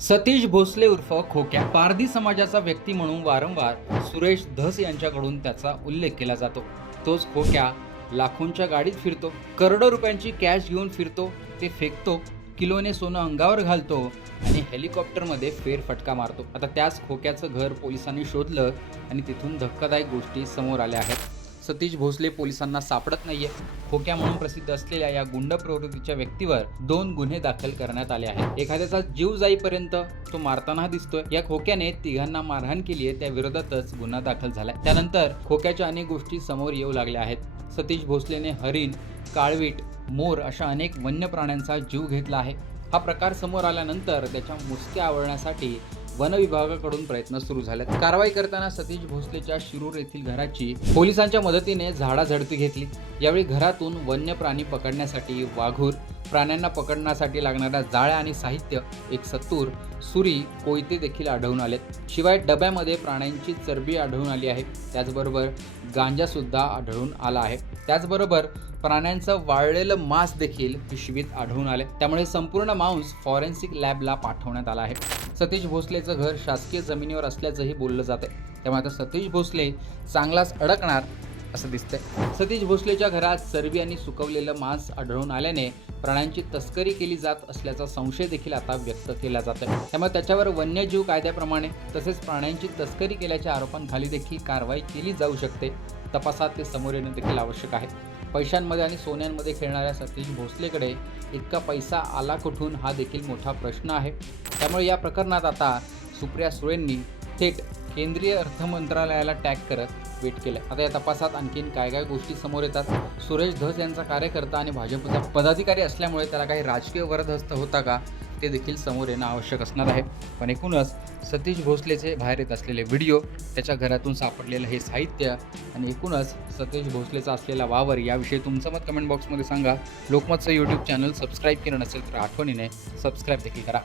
सतीश भोसले उर्फ खोक्या. पारधी समाजाचा व्यक्ती म्हणून वारंवार सुरेश धस यांच्याकडून त्याचा उल्लेख केला जातो. तोच खोक्या लाखोंच्या गाडीत फिरतो. करोडो रुपयांची कॅश घेऊन फिरतो. ते फेकतो. किलोने सोनं अंगावर घालतो आणि हेलिकॉप्टरमध्ये फेरफटका मारतो. आता त्याच खोक्याचं घर पोलिसांनी शोधलं आणि तिथून धक्कादायक गोष्टी समोर आल्या आहेत. सतीश भोसले पोलिसांना सापडत नाहीये. खोक्या म्हणून प्रसिद्ध असलेल्या या गुंड प्रवृत्तीच्या व्यक्तीवर दोन गुन्हे दाखल करण्यात आले आहेत. एखाद्याचा जीव जाईपर्यंत तो मारताना दिसतोय. या खोक्याने तिघांना मारहाण केली आहे. त्या विरोधातच गुन्हा दाखल झालाय. त्यानंतर खोक्याच्या अनेक गोष्टी समोर येऊ लागल्या आहेत. सतीश भोसलेने हरिण काळवीट मोर अशा अनेक वन्य प्राण्यांचा जीव घेतला आहे. हा प्रकार समोर आल्यानंतर त्याच्या मुसक्या आवळण्यासाठी वन विभागाकडून प्रयत्न सुरू झालेत. कारवाई करताना सतीश भोसलेच्या शिरूर येथील घराची पोलिसांच्या मदतीने झाडाझडती घेतली. यावेळी घरातून वन्य प्राणी पकडण्यासाठी वाघूर प्राण्यांना पकडण्यासाठी लागणाऱ्या जाळ्या आणि साहित्य एक सत्तूर सुरी कोयते देखील आढळून आलेत. शिवाय डब्यामध्ये प्राण्यांची चरबी आढळून आली आहे. त्याचबरोबर गांजासुद्धा आढळून आला आहे. त्याचबरोबर प्राण्यांचं वाळलेलं मांस देखील पिशवीत आढळून आले त्यामुळे संपूर्ण मांस फॉरेन्सिक लॅबला पाठवण्यात आला आहे. सतीश भोसलेचं घर शासकीय जमिनीवर असल्याचंही बोललं जातं त्यामुळे आता सतीश भोसले चांगलाच अडकणार असं दिसतंय. सतीश भोसलेच्या घरात चरबी आणि सुकवलेलं मांस आढळून आल्याने प्राण्यांची तस्करी केली जात असल्याचा संशय देखील आता व्यक्त केला जात आहे त्यामुळे त्याच्यावर वन्यजीव कायद्याप्रमाणे तसेच प्राण्यांची तस्करी केल्याच्या आरोपांखाली देखील कारवाई केली जाऊ शकते. तपासात ते समोर येणे देखील आवश्यक आहे. पैशांमध्ये आणि सोन्यांमध्ये खेळणाऱ्या सतीश भोसलेकडे इतका पैसा आला कुठून हा देखील मोठा प्रश्न आहे. त्यामुळे या प्रकरणात आता सुप्रिया सुळेंनी थेट केंद्रीय अर्थ मंत्रालयाला टॅग करत वेट केलं. आता या तपासात आणखीन काय काय गोष्टी समोर येतात? सुरेश धस यांचा कार्यकर्ता आणि भाजपचा पदाधिकारी असल्यामुळे त्याला काही राजकीय वरदहस्त होता का? ते देखील समोर येणं आवश्यक असणार आहे. पण एकूणच सतीश भोसलेचे बाहेर येत असलेले व्हिडिओ त्याच्या घरातून सापडलेलं हे साहित्य आणि एकूणच सतीश भोसलेचा असलेला वावर याविषयी तुमचं मत कमेंट बॉक्समध्ये सांगा. लोकमतचं यूट्यूब चॅनल सबस्क्राईब केलं नसेल तर आठवणीने सबस्क्राईब देखील करा.